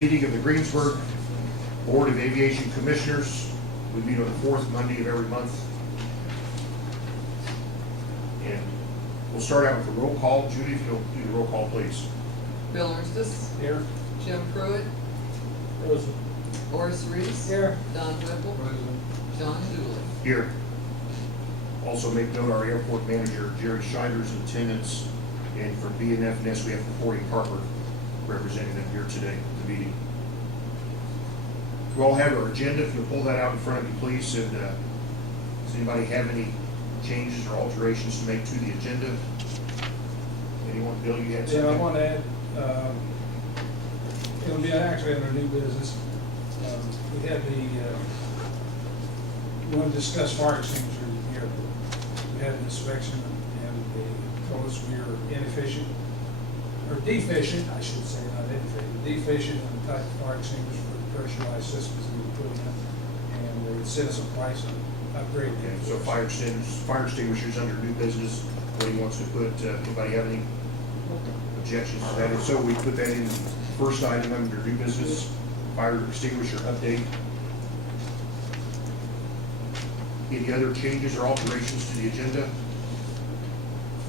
Meeting of the Greensburg Board of Aviation Commissioners. We meet on the fourth Monday of every month. And we'll start out with the roll call. Judy, if you'll do the roll call, please. Bill Erstis. Here. Jim Pruitt. Present. Horace Reese. Here. Don Whipple. Present. John Dooley. Here. Also make note our airport manager, Jerry Schneider's in attendance. And for BF&S, we have Corey Harper representing them here today at the meeting. We all have our agenda. If you'll pull that out in front of you, please. And does anybody have any changes or alterations to make to the agenda? Anyone? Bill, you had something? Yeah, I want to add, it'll be actually under new business. We had we want to discuss fire extinguishers in the airport. We had an inspection and they told us we were inefficient, or deficient, I should say, not inefficient, deficient in the type of fire extinguisher for the pressurized systems we were putting in. And they would send us a price on upgrading. Okay, so fire extinguishers under new business. What he wants to put, anybody have any objections to that? If so, we put that in the first item under new business, fire extinguisher update. Any other changes or alterations to the agenda?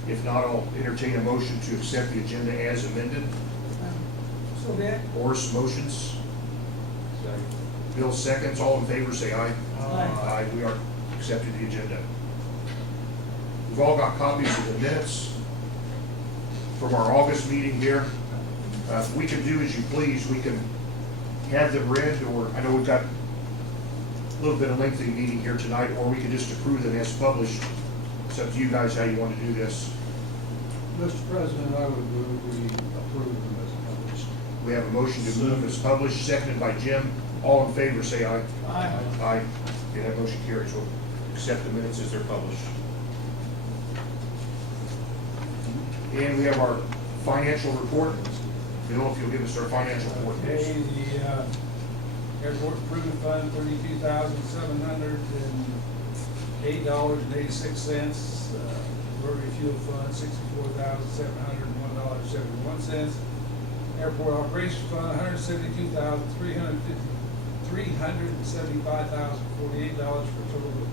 If not, I'll entertain a motion to accept the agenda as amended. So that. Horace motions. Bill seconds. All in favor say aye. Aye. We are accepting the agenda. We've all got copies of the minutes from our August meeting here. We can do as you please. We can have them read, or I know we've got a little bit of lengthy meeting here tonight, or we can just approve them as published. It's up to you guys how you want to do this. Mr. President, I would move we approve them as published. We have a motion to move as published, seconded by Jim. All in favor say aye. Aye. Aye. Okay, that motion carries. We'll accept the minutes as they're published. And we have our financial report. Bill, if you'll give us our financial report, Okay, please. the airport improvement fund, $32,708.86. Rotary fuel fund, $64,701.71. Airport operations fund, $172,375,048 for a total of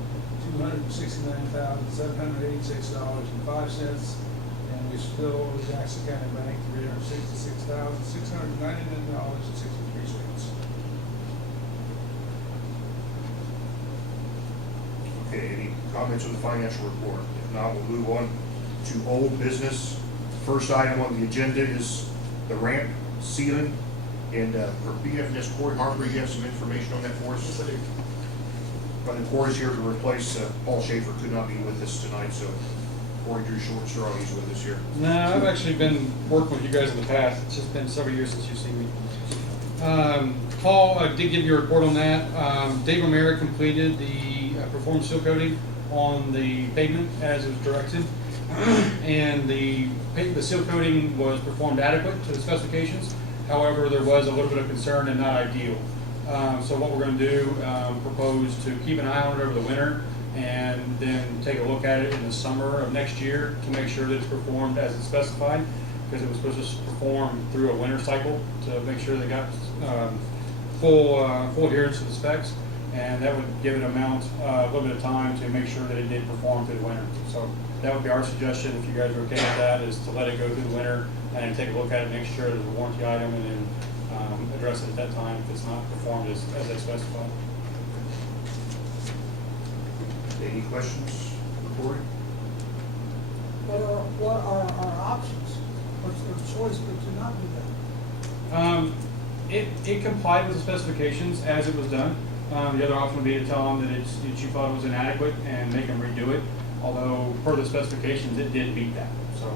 $269,786.05. And we still owe the Jackson County Bank $366,699.63. Okay, any comments on the financial report? If not, we'll move on to old business. First item on the agenda is the ramp ceiling. And for BF&S, Corey Harper, you have some information on that for us? But Corey's here to replace Paul Schaefer, could not be with us tonight, so Corey drew short straw, he's with us here. No, I've actually been working with you guys in the past. It's just been several years since you've seen me. Paul, I did give you a report on that. Dave O'Mara completed the performance seal coating on the pavement as it was directed. And the seal coating was performed adequate to the specifications. However, there was a little bit of concern and not ideal. So what we're going to do, propose to keep an eye on it over the winter and then take a look at it in the summer of next year to make sure that it's performed as it's specified, because it was supposed to perform through a winter cycle to make sure they got full adherence to the specs, and that would give it a little bit of time to make sure that it did perform through the winter. So that would be our suggestion, if you guys are okay with that, is to let it go through the winter and take a look at it, make sure there's a warranty item, and then address it at that time if it's not performed as they specified. Any questions for Corey? What are our options? What's their choice but to not do that? It complied with the specifications as it was done. The other option would be to tell them that you thought it was inadequate and make them redo it. Although per the specifications, it did meet that. So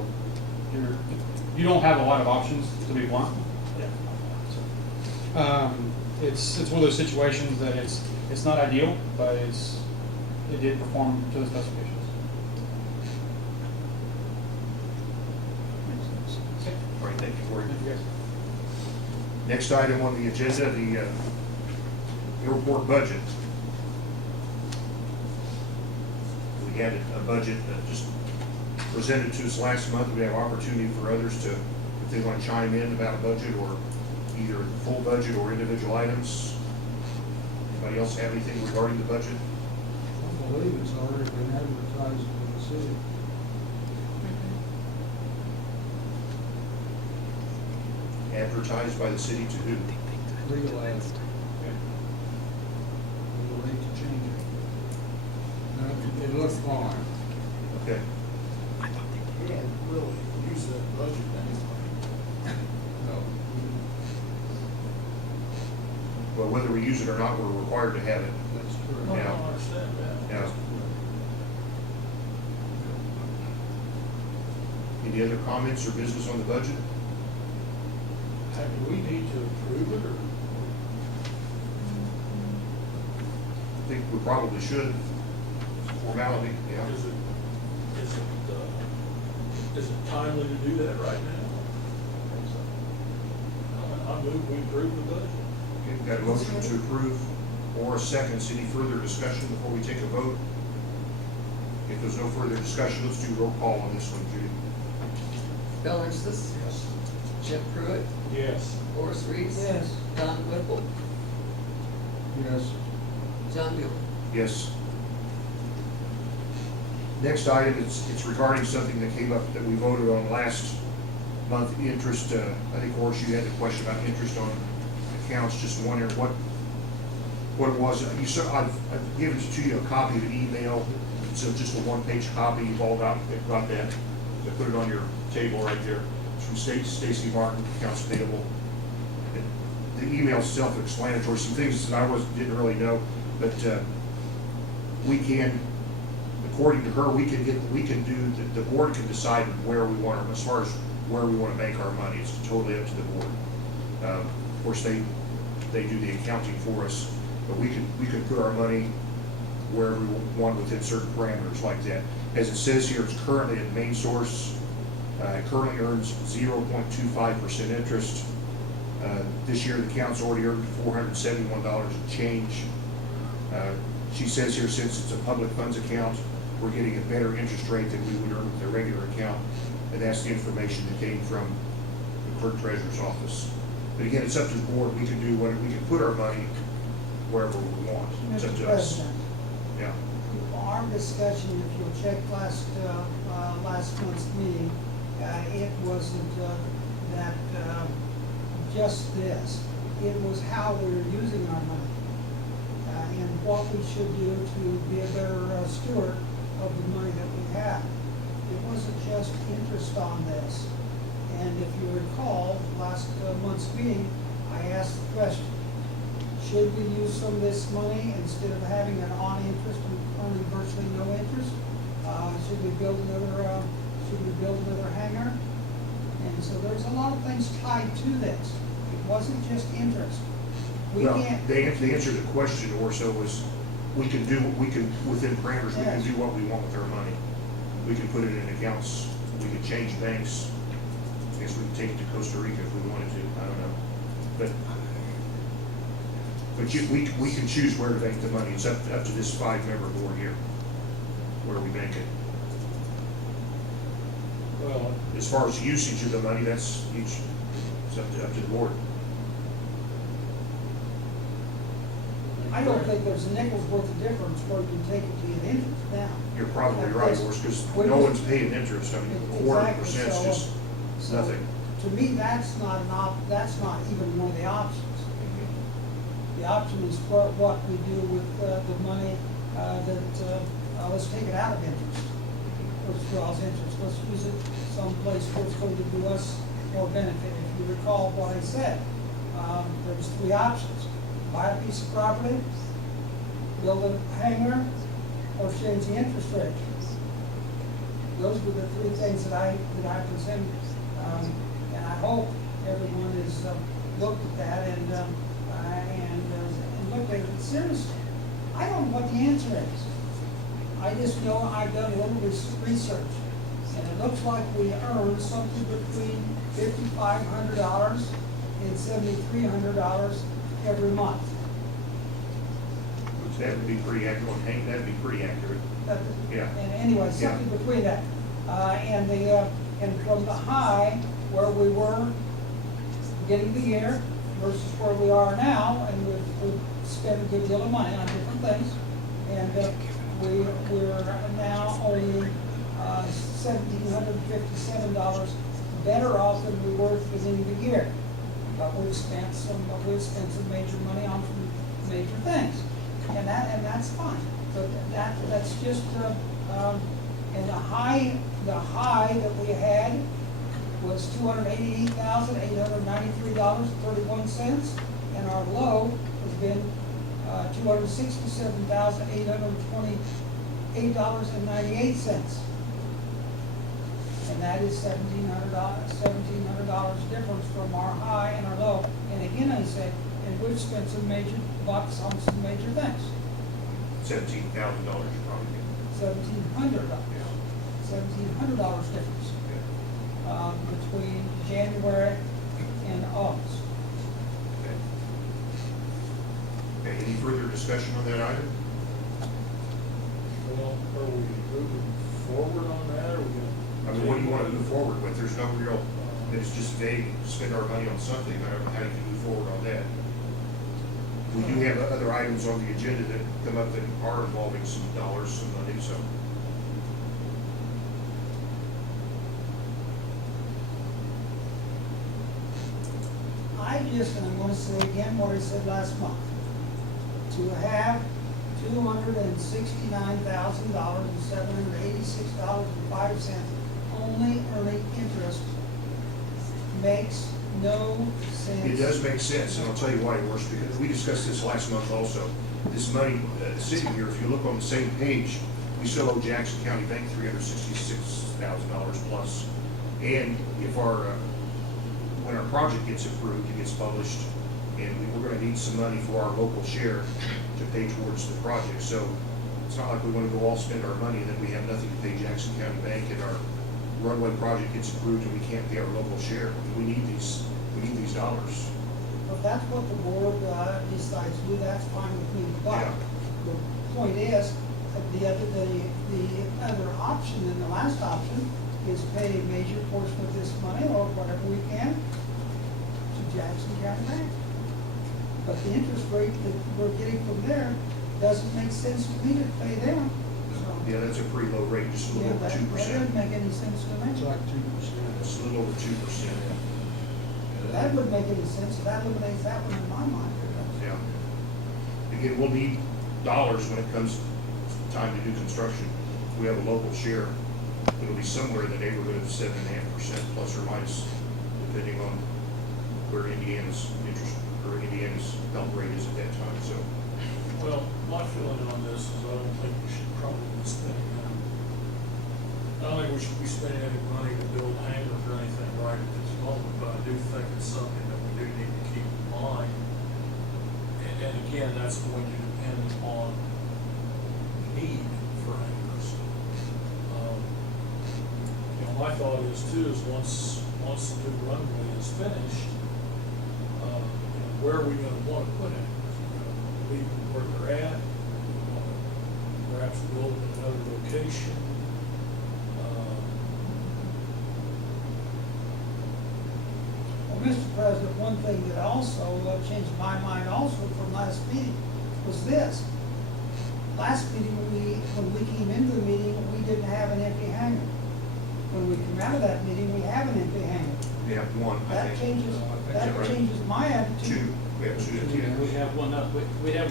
you don't have a lot of options, to be blunt. So, it's one of those situations that it's not ideal, but it did perform to the specifications. All right, thank you, Corey. Thank you guys. Next item on the agenda, the airport budget. We had a budget that just presented to us last month. We have opportunity for others to, if they want to chime in about a budget or either the full budget or individual items. Anybody else have anything regarding the budget? I believe it's already been advertised in the city. Advertised by the city to who? Legal ad. We'll need to change it. No, it looks fine. Okay. We don't really use that budget anyway. No. Well, whether we use it or not, we're required to have it. That's I true. don't Yeah. understand that. Yeah. Any other comments or business on the budget? Do we need to approve it, or? I think we probably should. Formality, yeah. Is it timely to do that right now? I move we approve the budget. Okay, we've got a motion to approve or a second. Any further discussion before we take a vote? If there's no further discussion, let's do roll call on this one, Judy. Bill Armstrong, Yes. Jim Pruitt, Yes. Horace Reese. Yes. Don Whipple, Yes. John Mueller. Yes. Next item, it's regarding something that came up that we voted on last month, interest, I think, Horace, you had a question about interest on accounts, just wondering what it was. You saw, I've given to you a copy of an email, so just a one-page copy, you've all got that. I put it on your table right there. It's from Stacy Martin, accounts payable. The email's self-explanatory, some things that I didn't really know, but we can, according to her, we can do, the board can decide where we want to, as far as where we want to bank our money. It's totally up to the board. Of course, they do the accounting for us, but we can put our money wherever we want within certain parameters like that. As it says here, it's currently at main source. It currently earns 0.25% interest. This year, the account's already earned $471 and change. She says here, since it's a public funds account, we're getting a better interest rate than we would earn with a regular account. And that's the information that came from the clerk treasurer's office. But again, it's up to the board. We can do what, we can put our money wherever we want. It's up Mr. to us. President, Yeah. our discussion, if you'll check last month's meeting, it wasn't that just this. It was how we were using our money and what we should do to be a better steward of the money that we have. It wasn't just interest on this. And if you recall, last month's meeting, I asked the question, should we use some of this money instead of having it on interest and earning virtually no interest? Should we build another hangar? And so there's a lot of things tied to this. It wasn't just interest. We Well, can't. the answer to the question or so was, within parameters, we can Yes. do what we want with our money. We can put it in accounts, we can change banks. I guess we can take it to Costa Rica if we wanted to, I don't know. But we can choose where to bank the money. It's up to this 5-member board here, where we bank it. Well, As far as usage of the money, it's up to the board. I don't think there's a nickel's worth of difference where you can take it to an interest now. You're probably right, Horace, because We no just- one's paying interest. I mean, Exactly, 0.25% is so- just so nothing. To me, that's not even one of the options. The option is what we do with the money let's take it out of interest, which draws interest. Let's use it someplace where it's going to do us more benefit. If you recall what I said, there's 3 options. Buy a piece of property, build a hangar, or change the interest rate. Those were the 3 things that I presented. And I hope everyone has looked at that and looked at it seriously. I don't know what the answer is. I just know I've done a little research, and it looks like we earn something between $5,500 and $7,300 every month. Which that would be pretty accurate. Hank, that'd be pretty accurate. Yeah. And anyway, something between that. And from the high where we were beginning of the year, versus where we are now, and we've spent a good deal of money on different things. And we're now only $1,757 better off than we were at the beginning of the year. But we've spent some major money on some major things, and that's fine. But that's just, and the high that we had was $288,893.31, and our low has been $267,828.98. And that is $1,700 difference from our high and our low. And again, I say, and we've spent some major bucks on some major things. $17,000 probably. $1,700 difference between January and August. Okay, any further discussion on that item? Well, are we moving forward on that, or are we gonna? I mean, what do you want to move forward with? There's no real, it's just vague, spend our money on something. I don't know how you can move forward on that. We do have other items on the agenda that come up that are involving some dollars, some money, so. And I'm gonna say again what I said last month. To have $269,000 and $786.05 only earning interest makes no sense. It does make sense, and I'll tell you why, Worse, because we discussed this last month also. This money sitting here, if you look on the same page, we still owe Jackson County Bank $366,000 plus. And if when our project gets approved, it gets published, and we're gonna need some money for our local share to pay towards the project. So it's not like we wanna go all spend our money and then we have nothing to pay Jackson County Bank, and our runway project gets approved and we can't pay our local share. We need these dollars. If that's what the board decides to do, that's fine with me. But Yeah. the point is, the other option, and the last option, is pay a major portion of this money, or whatever we can, to Jackson County Bank. But the interest rate that we're getting from there doesn't make sense to me to pay them. So, Yeah, that's a pretty low rate, just a yeah, little over that 2%. doesn't make any sense to It's me. like 2%. It's a little over 2%. That wouldn't make any sense, so that eliminates that one in my mind. Yeah. Again, we'll need dollars when it comes time to do construction. We have a local share. It'll be somewhere in the neighborhood of 7.5% plus or minus, depending on where Indiana's interest, or Indiana's help rate is at that time, so. Well, my feeling on this is I don't think we should probably be spending, I don't think we should be spending any money to build hangars or anything right at this moment, but I do think it's something that we do need to keep in mind. And again, that's going to depend on need for hangars. You know, my thought is too, is once the new runway is finished, you know, where are we gonna wanna put it? Leave them where they're at, we wanna perhaps build in another location. Well, Mr. President, one thing that also changed my mind also from last meeting was this. Last meeting, when we came into the meeting, we didn't have an empty hangar. When we come out of that meeting, we have an empty hangar. We have one, I That think. changes my attitude. Two, we have two at the end. We have one up, we have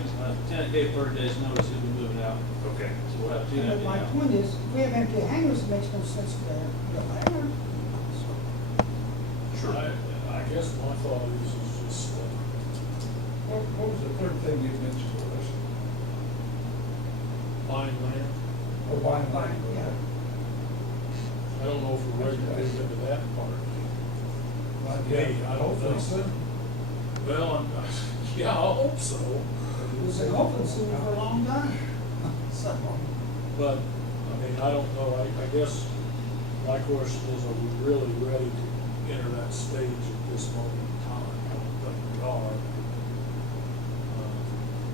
gave 30 days notice that we move it out, Okay. so we'll have two But empty my now. point is, if we have empty hangars, it makes no sense to have a hangar. Sure. I guess my thought is just, What was the third thing you mentioned, was? buying land. Oh, buying land. Yeah. I don't know if we're ready to move into that part. Yeah, I don't think so. Well, yeah, I hope so. We've been hoping soon for a long time. So, But, I mean, I don't know, I guess my question is, are we really ready to enter that stage at this moment in time? I don't think we are.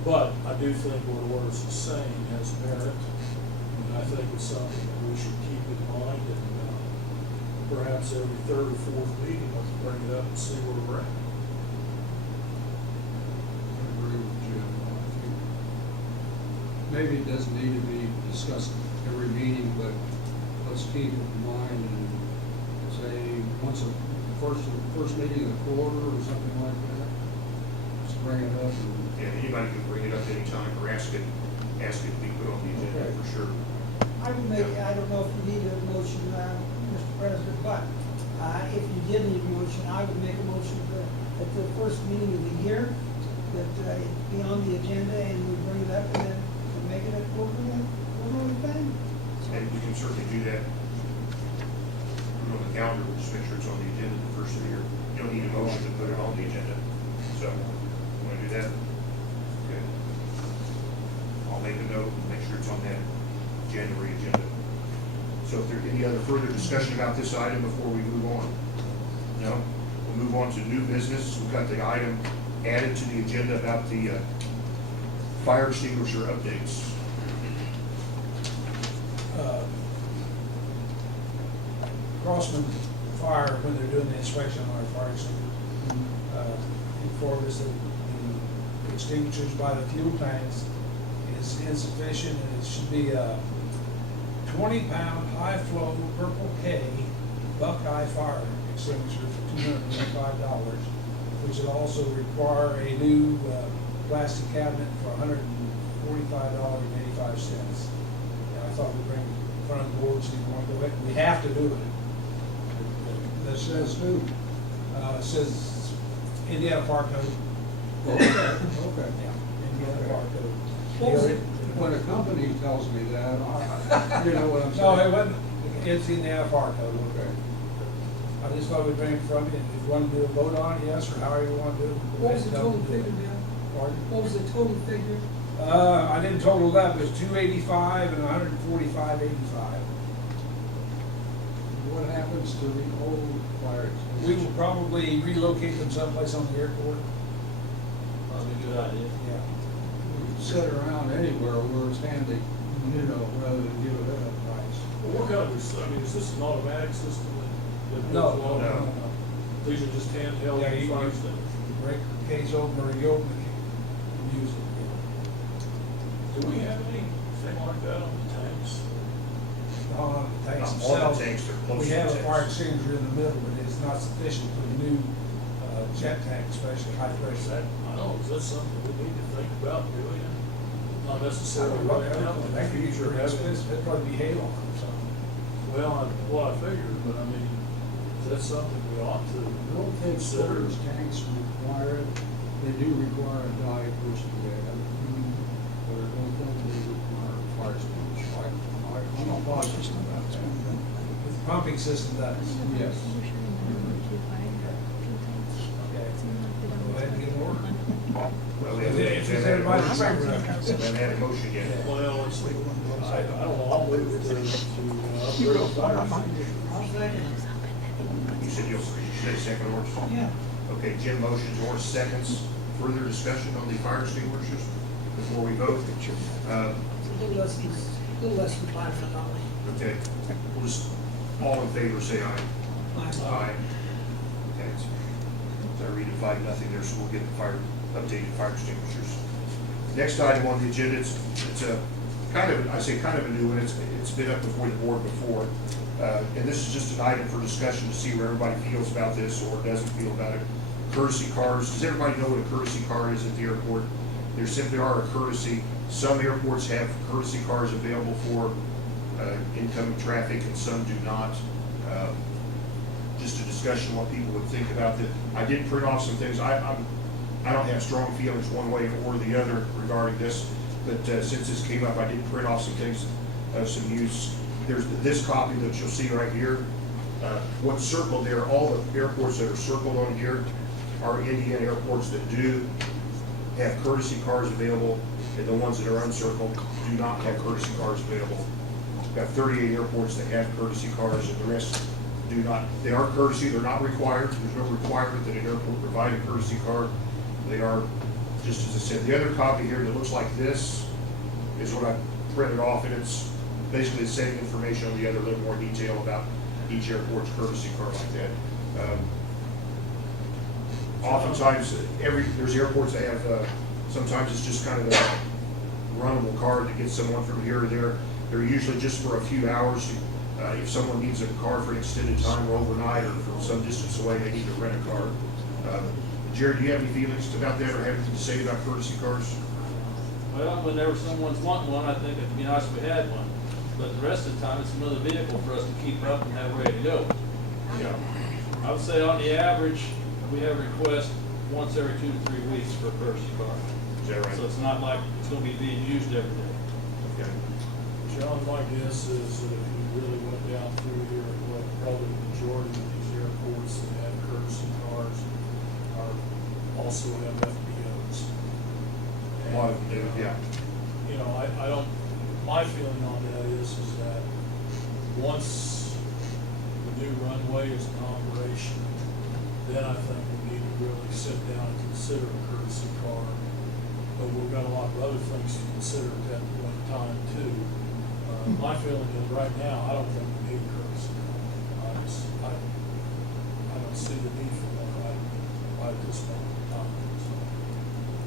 But I do think what Horace is saying has merit, and I think it's something that we should keep in mind, and perhaps every third or fourth meeting, let's bring it up and see where we're at. maybe it doesn't need to be discussed every meeting, but let's keep it in mind and say once first meeting of the quarter or something like that. Let's bring it up and. And anybody can bring it up anytime or ask it to be put on the agenda Okay. for sure. I would make, I don't know if you need a motion, Mr. President, but if you did need a motion, I would make a motion that at the first meeting of the year, that it be on the agenda and we bring it up and then we make it a quarterly thing. And we can certainly do that. Put it on the calendar, we'll just make sure it's on the agenda the first of the year. You don't need a motion to put it on the agenda. So, you wanna do that? Okay. I'll make a note and make sure it's on that January agenda. So if there's any other further discussion about this item before we move on? No? We'll move on to new business. We've got the item added to the agenda about the fire extinguisher updates. Crossman Fire, when they're doing the inspection on our fire extinguishers, informed us that the extinguishers by the fuel tanks is insufficient, and it should be a 20-pound high-flow Purple K Buckeye fire extinguisher for $225, which will also require a new plastic cabinet for $145.85. I thought we'd bring it in front of the board, so you want to go ahead, we have to do it. That says who? It says Indiana Fire Code. Okay. Yeah, Indiana Fire Code. When a company tells me that, you know what I'm saying? No, it wasn't, it's Indiana Fire Code. Okay. I just thought we'd bring it from you, if you want to do a vote on it, yes, or however you want to do it. What was the total figure, Bill? Pardon? What was the total figure? I didn't total that, but it's $285 and $145.85. What happens to the old fire We extinguisher? will probably relocate them someplace on the airport. Probably a good idea. Yeah. Sit around anywhere where it's handy, you know, rather than give it up. Well, what kind of, I mean, is this an automatic system that? No, goes along? no. These are just handheld Yeah, you fire use the extinguishers? break the case open or you open it, and use it. Do we have anything like that on the tanks? On the tanks Not all the themselves. tanks, they're close We to the have a tanks. fire extinguisher in the middle, but it's not sufficient for the new jet tank, especially high Is pressure. that, I don't know, is that something we need to think about doing? Not necessarily right now, but in the That could be future, pretty having, expensive, it'd probably be Halon or something. well, what I figured, but I mean, is that something we ought to I don't think consider? storage tanks require it. They do require a dye pushed to that. But I don't think they require a fire extinguisher. I'm not positive about that. The pumping system does. Yes. Okay. Go ahead and get an order. Well, we If it's haven't everybody's had favorite. a motion yet. Well, it's, I don't know, I'll move to upgrade the fire extinguisher. I'll second. You said you said second, Orange? Yeah. Okay, Jim motions, Orange seconds. Further discussion on the fire extinguishers before we vote? A little less than $500. Okay, we'll just, all in favor, say aye. Aye. Okay, so I read it 5-0 there, so we'll get the updated fire extinguishers. Next item on the agenda, it's a kind of, I say kind of a new one, it's been up before the board before. And this is just an item for discussion to see where everybody feels about this or doesn't feel about it. Courtesy cars, does everybody know what a courtesy car is at the airport? There simply are a courtesy. Some airports have courtesy cars available for incoming traffic and some do not. Just a discussion what people would think about that. I did print off some things. I don't have strong feelings one way or the other regarding this, but since this came up, I did print off some things of some use. There's this copy that you'll see right here. What's circled there, all the airports that are circled on here are Indiana airports that do have courtesy cars available, and the ones that are uncircled do not have courtesy cars available. We've got 38 airports that have courtesy cars, and the rest do not. They are courtesy, they're not required. There's no requirement that an airport provide a courtesy car. They are, just as I said, the other copy here that looks like this is what I printed off, and it's basically the same information on the other, a little more detail about each airport's courtesy car like that. Oftentimes, there's airports that have, sometimes it's just kind of runnable car that gets someone from here or there. They're usually just for a few hours. If someone needs a car for an extended time or overnight or from some distance away, they need to rent a car. Jared, do you have any feelings about that or have anything to say about courtesy cars? Well, whenever someone's wanting one, I think it'd be nice if we had one. But the rest of the time, it's another vehicle for us to keep up and have ready to go. Yeah. I would say on the average, we have a request once every 2 to 3 weeks for a courtesy car. Is that right? So it's not like it's gonna be being used every day. Okay. John, my guess is that if you really went down through here, what probably the majority of these airports that have courtesy cars are also have FBOs. A lot of them do, yeah. You know, I don't, my feeling on that is that once the new runway is in operation, then I think we need to really sit down and consider a courtesy car. But we've got a lot of other things to consider at that point in time too. My feeling is right now, I don't think we need a courtesy car. I don't see the need for one right at this point in time. So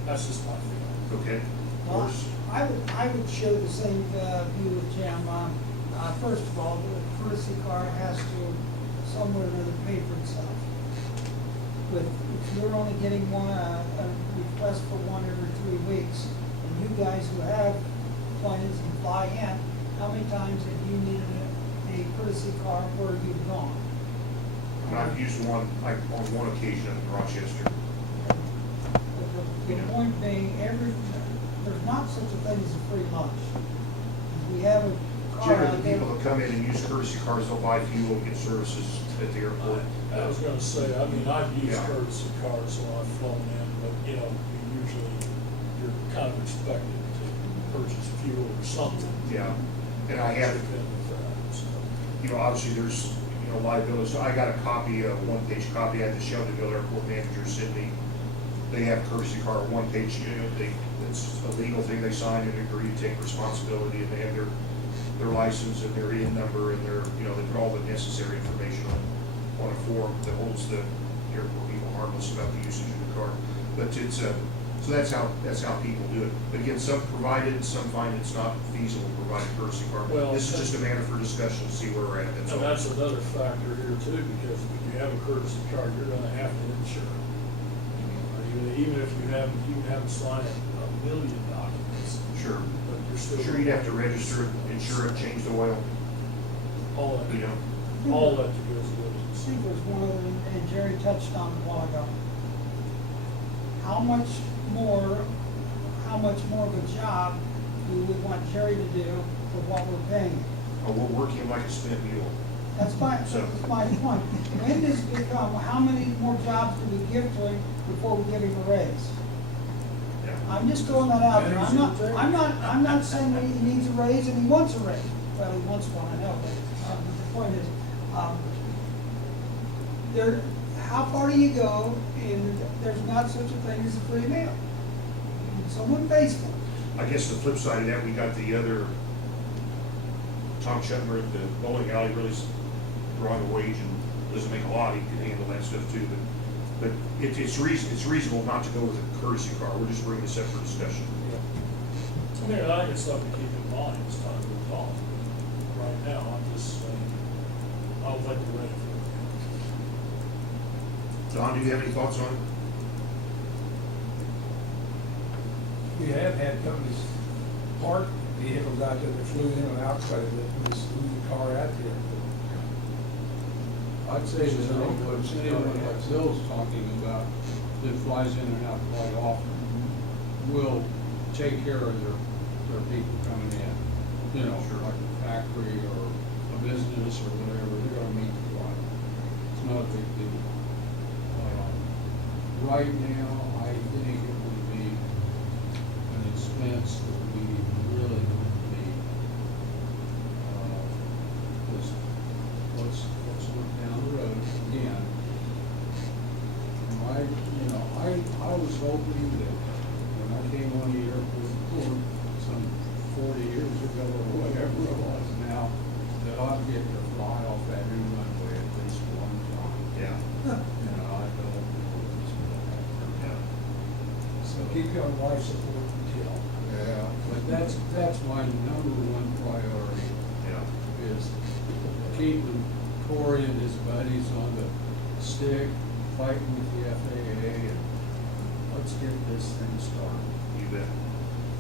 that's just my feeling. Okay. Well, Yours? I would share the same view with Jim. First of all, the courtesy car has to somewhere or another pay for itself. If you're only getting one, a request for one every 3 weeks, and you guys who have planes and fly in, how many times have you needed a courtesy car where you've gone? And I've used one, like, on one occasion in Rochester. The point being, there's not such a thing as a free lunch. We have a car Generally, out the there. people that come in and use courtesy cars, they'll buy fuel and get services at the airport. I was gonna say, I mean, I've used Yeah. courtesy cars when I've flown in, but you know, you're kind of expected to purchase fuel or something. Yeah, and I have, Chip in with that, so. you know, obviously there's, you know, liability. So I got a copy, a one-page copy I had the Shelbyville Airport manager send me. They have courtesy car, one-page, you know, it's a legal thing. They sign and agree to take responsibility, and they have their license and their IN number and their, you know, they put all the necessary information on a form that holds the airport people harmless about the usage of the car. But it's, so that's how people do it. But again, some provide it, some find it's not feasible to provide a courtesy car. Well, This is just a matter for discussion to see where we're at, that's And all. that's another factor here too, because if you have a courtesy car, you're gonna have to insure it. Even if you haven't signed a million documents, Sure. but you're still. Sure, you'd have to register it, insure it, change the oil, All that, you know. all that goes with I it. think there's one other, and Jerry touched on it a while ago. How much more of a job do we want Jerry to do for what we're paying him? Or we'll work him like a spent mule. That's my point. When does it become, how many more jobs do we give to him before we give him a raise? Yeah. I'm just throwing that out there. I'm not saying that he needs a raise and he wants a raise. Well, he wants one, I know, but the point is, how far do you go and there's not such a thing as a free meal? Someone pays for it. I guess the flip side of that, we got the other, Tom Shetler at the bowling alley really drawing a wage and doesn't make a lot, he can handle that stuff too, but it's reasonable not to go with a courtesy car, we're just bringing this up for discussion. I mean, I think it's something to keep in mind as time goes on. Right now, I'm just saying, I don't think we're ready for it. Don, do you have any thoughts on it? We have had companies park vehicles out there that flew in and out quite a bit, and just leave the car out there. I'd say that anyone like Bill's talking about that flies in and out quite often will take care of their people coming in. You know, like a factory or a business or whatever, they're gonna meet the flight. It's not a big deal. Right now, I think it would be an expense that we really don't need. Just let's look down the road again. I was hoping that when I came on the airport some 40 years ago or whatever it was now, that I'd get to fly off that new runway at least one time. Yeah. You know, I don't know what's going to happen. Yeah. So keep you on life support until. Yeah. Yeah, but that's my number one priority, Yeah. is keeping Corey and his buddies on the stick, fighting with the FAA, and let's get this thing started. You bet.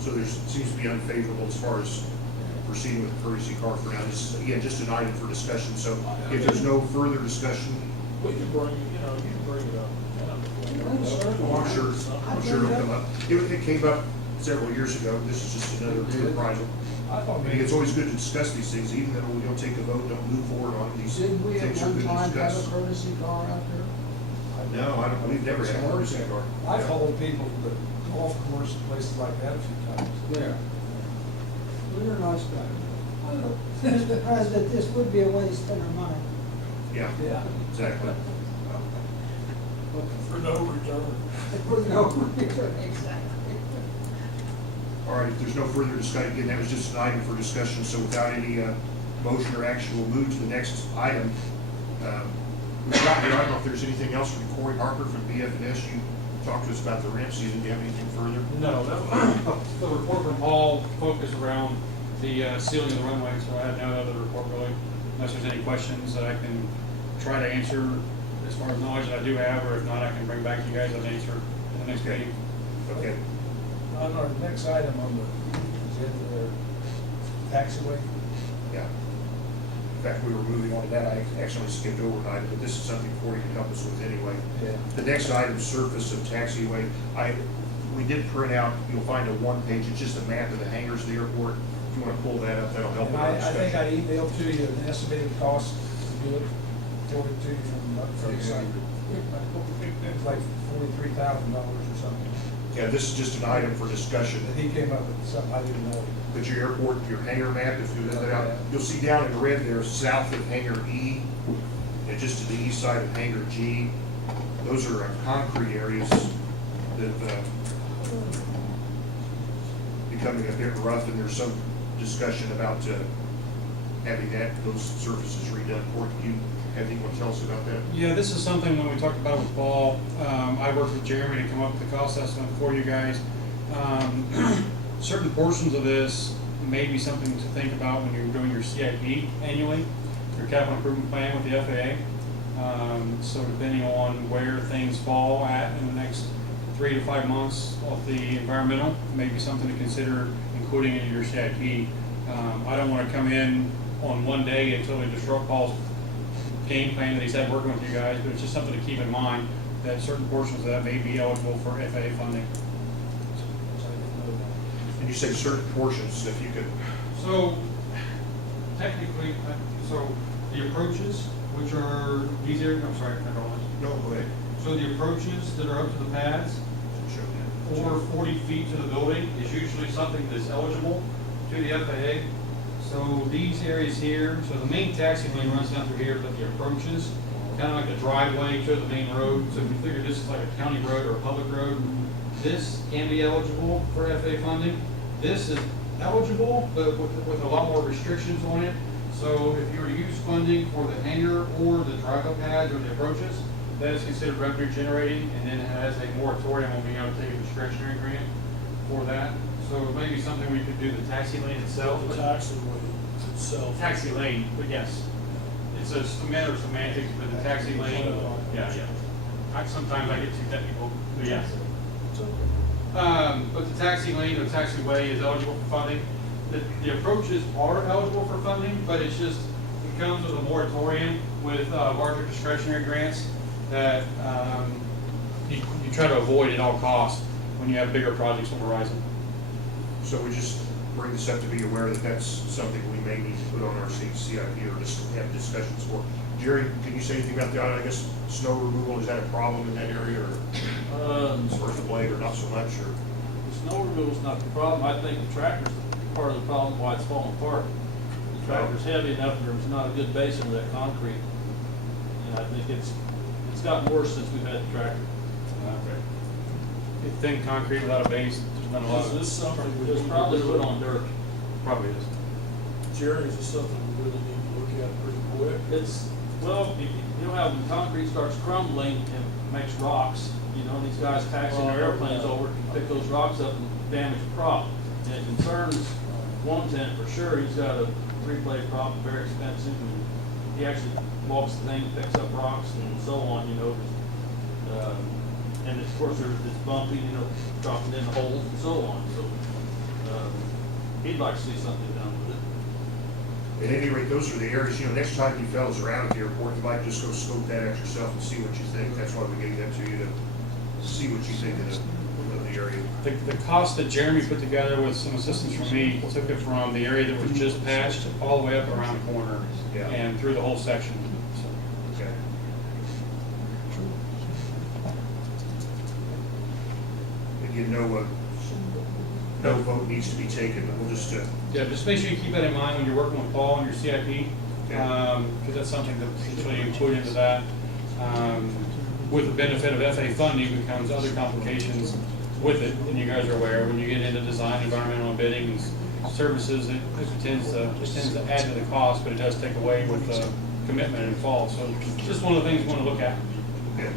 So there's, seems to be unfavorable as far as proceeding with the courtesy car for now. This is, again, just an item for discussion, so if there's no further discussion, We can bring, you know, you can bring it up. oh, I'm sure it'll come up. It came up several years ago. This is just another reprisal. I thought I think maybe, it's always good to discuss these things, even though we don't take a vote, don't move forward on these Did we at things are one good to time have discuss. a courtesy car out there? No, I don't, we've never had a courtesy car. I've hauled people to the golf course and places like that a few times. Yeah. We're a nice guy. Mr. President, this would be a way to spend our money. Yeah, Yeah. exactly. For no return. Exactly. All right, if there's no further discussion, again, that was just an item for discussion, so without any motion or action, we'll move to the next item. We've got here, I don't know if there's anything else from Corey Harper from BF&S. You talked to us about the ramp season. Do you have anything further? No, the report from Paul focused around the sealing of the runway, so I have no other report really, unless there's any questions that I can try to answer as far as knowledge that I do have, or if not, I can bring back to you guys an answer in the next Okay. meeting. Okay. On our next item on the, is it the taxiway? Yeah. In fact, we were moving on to that. I actually skipped over an item, but this is something Corey can help us with anyway. Yeah. The next item, surface of taxiway. We did print out, you'll find a one-page, it's just a map of the hangars of the airport. If you want to pull that up, that'll help And with our I think I discussion. emailed to you an estimated cost to do it, forwarded to you from the site. It was like $43,000 or something. Yeah, this is just an item for discussion. And he came up with something I didn't know. But your airport, your hangar map, if you look that out, you'll see down in red there, south of hangar E, and just to the east side of hangar G, those are concrete areas that becoming a bit rough, and there's some discussion about having those surfaces redone. Court, do you have anything you want to tell us about that? Yeah, this is something when we talked about it with Paul, I worked with Jeremy to come up with the cost estimate for you guys. Certain portions of this may be something to think about when you're doing your CIP annually, your capital improvement plan with the FAA. So depending on where things fall at in the next 3 to 5 months of the environmental, may be something to consider including in your CIP. I don't want to come in on one day and totally disrupt Paul's game plan that he's had working with you guys, but it's just something to keep in mind that certain portions of that may be eligible for FAA funding. And you say certain portions, if you could. So technically, so the approaches, which are these areas, I'm sorry, I don't No, go ahead. So the approaches that are up to the pads, Show that. or 40 feet to the building, is usually something that's eligible to the FAA. So these areas here, so the main taxi lane runs down through here, but the approaches, kind of like a driveway to the main road. So if you figure this is like a county road or a public road, this can be eligible for FAA funding. This is eligible, but with a lot more restrictions on it. So if you were to use funding for the hangar or the drive-up pads or the approaches, that is considered revenue generating, and then it has a moratorium on being able to take a discretionary grant for that. So it may be something we could do the taxi lane itself. The taxiway itself. Taxi lane, but yes. It's a matter of semantics, but the taxi lane, yeah. Sometimes I get too technical, but yes. It's okay. But the taxi lane or taxiway is eligible for funding. The approaches are eligible for funding, but it's just, it comes with a moratorium with larger discretionary grants that you try to avoid at all costs when you have bigger projects on the horizon. So we just bring this up to be aware that that's something we may need to put on our CIP or just have discussions for. Jerry, can you say anything about the, I guess, snow removal, is that a problem in that area, or as far as the blade, or not so much, or? The snow removal's not the problem. I think the tractor's part of the problem why it's falling apart. The tractor's heavy enough, and there's not a good base under that concrete. And I think it's gotten worse since we've had the tractor. Okay. Thin concrete without a base, there's not a lot Is of. this something we It's need probably to put really, on dirt. Probably is. Jerry, is this something we really need to look at pretty quick? It's, well, you know how when concrete starts crumbling and makes rocks, you know, these guys taxiing their airplanes over can pick those rocks up and damage the prop. And it concerns one tenant for sure. He's got a three-play prop, very expensive, and he actually walks the thing, picks up rocks and so on, you know. And of course, it's bumpy, you know, dropping in the holes and so on. So he'd like to see something done with it. At any rate, those are the areas, you know, next time you fellas are out at the airport, you might just go scope that out yourself and see what you think. That's why we gave that to you, to see what you think of the area. The cost that Jeremy put together with some assistance from me took it from the area that was just patched all the way up around the corner Yeah. and through the whole section. So, Okay. Again, no vote needs to be taken, but we'll just, yeah, just make sure you keep that in mind when you're working with Paul on your CIP, because that's something that potentially include into that. With the benefit of FA funding becomes other complications with it, and you guys are aware, when you get into design, environmental and bidding and services, it tends to add to the cost, but it does take away with the commitment involved. So just one of the things we want to look at. okay.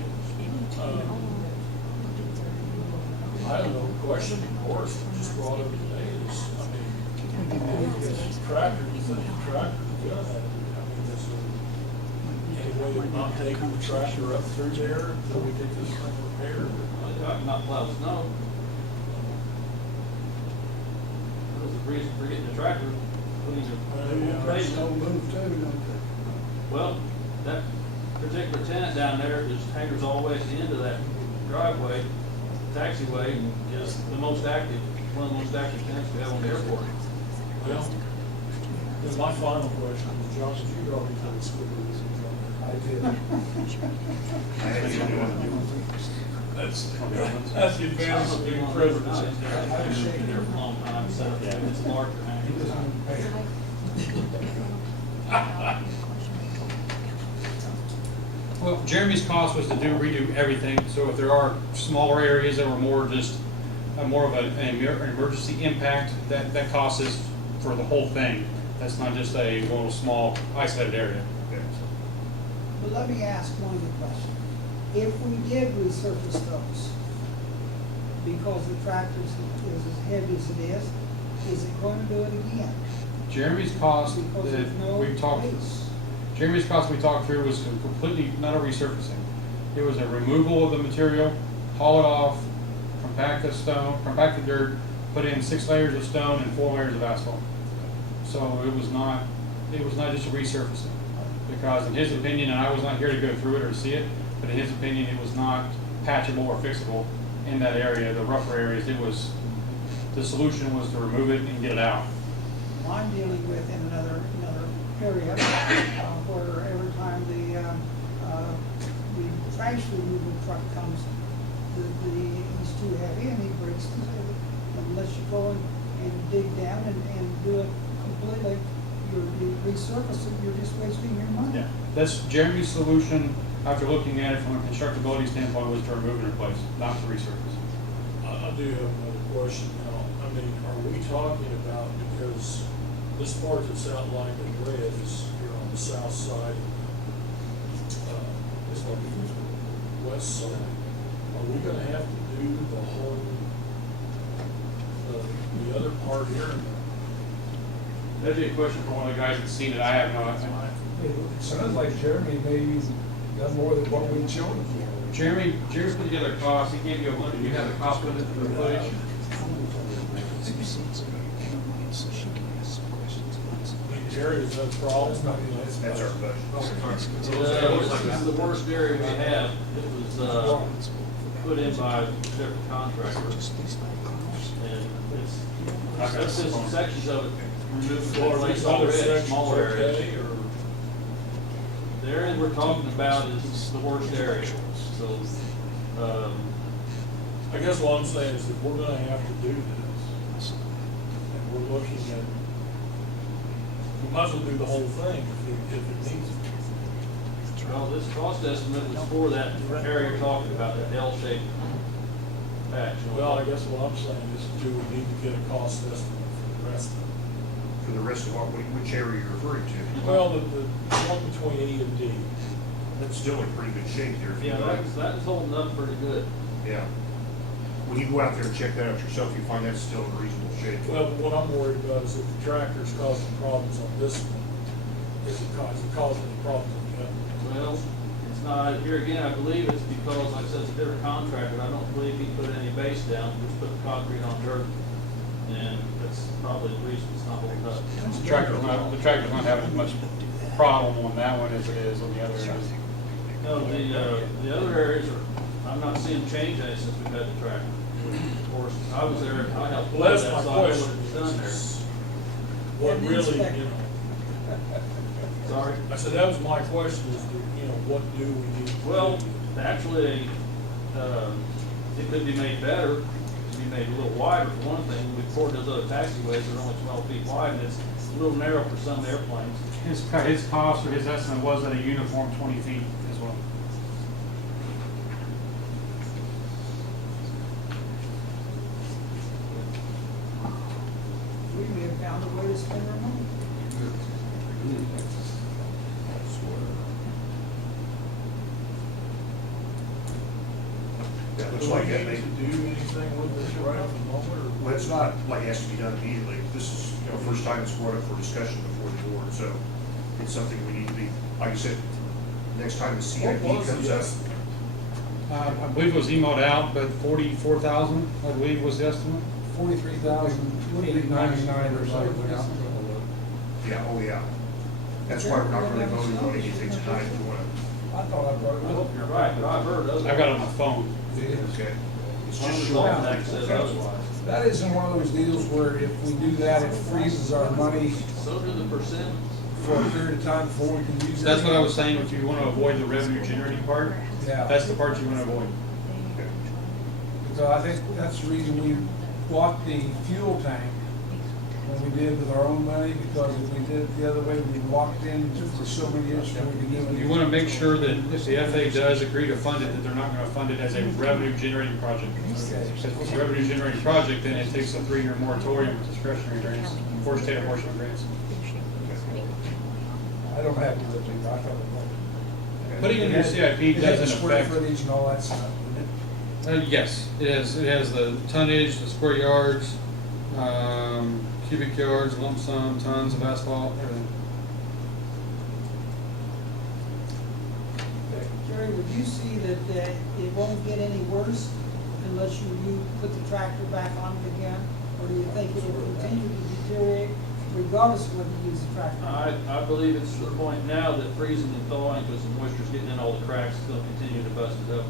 I have no question, of course, just brought up today is, I mean, if it's tractor, you think tractor, good at it. I mean, is there any way of not taking the tractor up through there until we get this thing repaired? Not plow snow. There's a reason for getting the tractor, putting the pavement. Move too, don't they? Well, that particular tenant down there, his hangar's all the way at the end of that driveway. Taxiway is the most active, one of the most active tenants we have on the airport. Well, then my final question is, John, did you already tell the school this is on there? I did. I had you doing That's the advantage of being president. I've been there for a long time, so it's a larger He doesn't hangar. even pay it. Well, Jeremy's cost was to redo everything, so if there are smaller areas that were more just, more of an emergency impact, that cost is for the whole thing. That's not just a little small isolated area. But let me ask one other question. If we did resurface those, because the tractor is as heavy as it is it going to do it again? Jeremy's cost Because that there's no we talked, place. Jeremy's cost we talked through was completely not a resurfacing. It was a removal of the material, haul it off, compact the stone, compact the dirt, put in 6 layers of stone and 4 layers of asphalt. So it was not just a resurfacing. Because in his opinion, and I was not here to go through it or see it, but in his opinion, it was not patchable or fixable in that area, the rougher areas. The solution was to remove it and get it out. I'm dealing with in another area, where every time the trash removal truck comes, he's too heavy and he breaks unless you go and dig down and do it completely, you resurface it, you're just wasting your money. Yeah, that's Jeremy's solution after looking at it from a constructability standpoint was to remove and replace, not to resurface. I do have another question now. I mean, are we talking about, because this part that's outlined in red is here on the south side, it's like the west side. Are we gonna have to do the whole, the other part here? That'd be a question for one of the guys that's seen it. I have no idea. It sounds like Jeremy maybe done more than what we showed him. Jeremy put together a cost. He gave you a link. You have a cost with it for the footage. Jerry, is that a problem? That's our budget. This is the worst area we have. It was put in by different contractors. And it's just sections of it removed Or from are place these other already, sections smaller areas. okay, or? The area we're talking about is the worst area, so, I guess what I'm saying is that we're gonna have to do this, and we're looking at, we might as well do the whole thing if it needs it. well, this cost estimate was for that area you're talking about, that L-shaped patch. Well, I guess what I'm saying is, do we need to get a cost estimate for the rest of it? For the rest of which area you're referring to. Well, the one between E and D. That's still in pretty good shape there. If you Yeah, go- that's holding up pretty good. Yeah. when you go out there and check that out yourself, you find that's still in reasonable shape. Well, but what I'm worried about is if the tractor's causing problems on this one, is it causing any problems on the other? Well, it's not, here again, I believe it's because, like I said, it's a different contractor. I don't believe he put any base down, just put the concrete on dirt. And that's probably the reason it's not holding up. The tractor's not having as much problem on that one as it is on the other areas. No, the other areas are, I'm not seeing change any since we've had the tractor. Of course, I was there, I helped. Well, that's that, my so I know question. what was done there. What And the really, inspector. you know, Sorry? I said, that was my question is, you know, what do we need to do? Well, actually, it could be made better, it could be made a little wider for one thing. We poured those other taxiways, they're only 12 feet wide, and it's a little narrow for some airplanes. His cost or his estimate was at a uniform 20 feet as well. We may have found a way to spend our money. That looks Do like we that need may, to do anything with this right at the moment, or? well, it's not like it has to be done immediately. This is, you know, first time it's brought up for discussion before the board, so it's something we need to be, like I said, next time the CIP What was comes the up. estimate? I believe it was emailed out, but 44,000, I believe was the estimate. 43,899 or something. Yeah, oh yeah. That's why we're not really voting on anything tonight. We want I thought I brought it I up. hope you're right, but I've heard otherwise. I've got it on my phone. to, okay. It's just As short. long as that says otherwise. That isn't one of those deals where if we do that, it freezes our money So do the percent. for a period of time before we can use it. That's what I was saying, if you want to avoid the revenue generating part, Yeah. that's the part you want to avoid. So I think that's the reason we bought the fuel tank when we did with our own money, because if we did it the other way, we locked in for so many years before we could do it. You want to make sure that if the FAA does agree to fund it, that they're not going to fund it as a revenue generating project. Because if it's a revenue generating project, then it takes a 3-year moratorium with discretionary grants, for state apportionment grants. I don't have to look at it, I thought it was. Putting it in your CIP It has the doesn't square affect. footage and all that stuff, didn't it? Yes, it has the tonnage, the square yards, cubic yards, lump sum, tons of asphalt, everything. Jerry, would you see that it won't get any worse unless you put the tractor back on it again? Or do you think it will continue to deteriorate regardless of whether you use the tractor? I believe it's to the point now that freezing and thawing, because the moisture's getting in all the cracks, it's gonna continue to bust it up.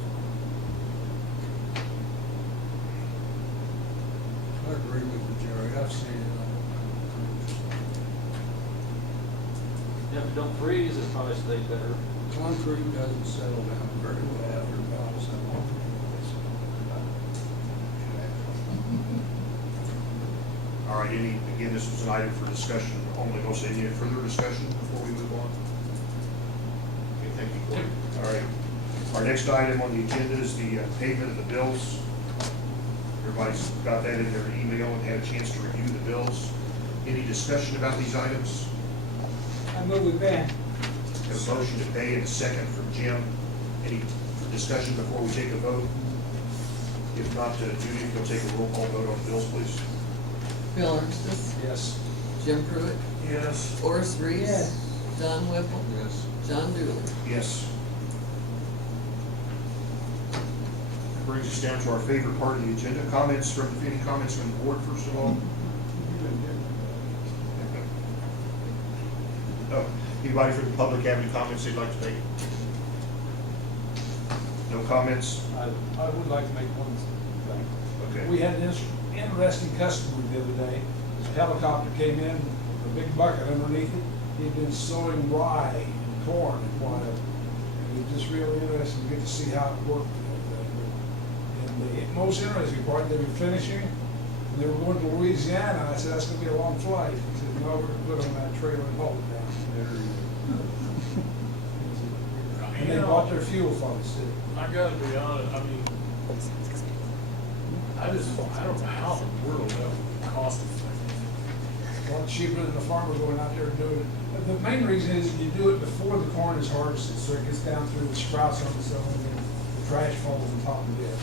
I agree with you, Jerry, I've seen it. If it don't freeze, it'll probably stay better. Concrete doesn't settle down very well after about so long. All right, again, this was an item for discussion only. Was there any further discussion before we move on? Okay, thank you, Corey. All right. Our next item on the agenda is the payment of the bills. Everybody's got that in their email and had a chance to review the bills. Any discussion about these items? I move we pay. Have a motion to pay and a second from Jim. Any discussion before we take a vote? If not, Judy, if you'll take a roll call vote on the bills, please. Bill Ernst, Yes. Jim Pruitt, Yes. Horace Reese. Yes. John Whipple, Yes. John Dooley. Yes. That brings us down to our favorite part of the agenda. Any comments from the board, first of all? Oh, anybody from the public have any comments they'd like to make? No comments? I would like to make one thing. Okay. We had an interesting customer the other day. A helicopter came in with a big bucket underneath it. He'd been sowing rye and corn and whatever. And it was just really interesting to get to see how it worked. And the most interesting part, they were finishing, and they were going to Louisiana. I said, that's gonna be a long flight. He said, no, we're gonna put it on that trailer and haul it down. And they bought their fuel from us too. I gotta be honest, I mean, I don't know how in the world that would cost effective. A lot cheaper than the farmer going out there and doing it. But the main reason is you do it before the corn is harvested, so it gets down through the sprouts on its own, and then the trash falls on top of it.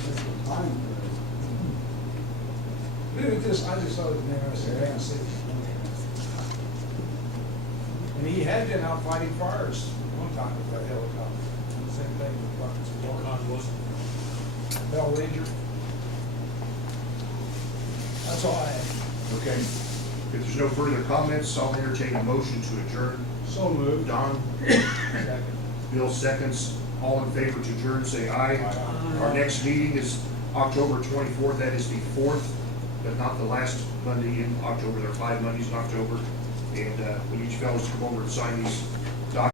Dude, I just thought it was an interesting man, city. And he had been out fighting fires one time with that helicopter. Same thing with buckets of What water. kind was it? Bell Ranger. That's all I had. Okay. If there's no further comments, I'll entertain a motion to adjourn. So moved. Don, Second. Bill seconds. All in favor to adjourn, say aye. Aye. Our next meeting is October 24th. That is the 4th, but not the last Monday in October. There are 5 Mondays in October. And we need you fellows to come over and sign these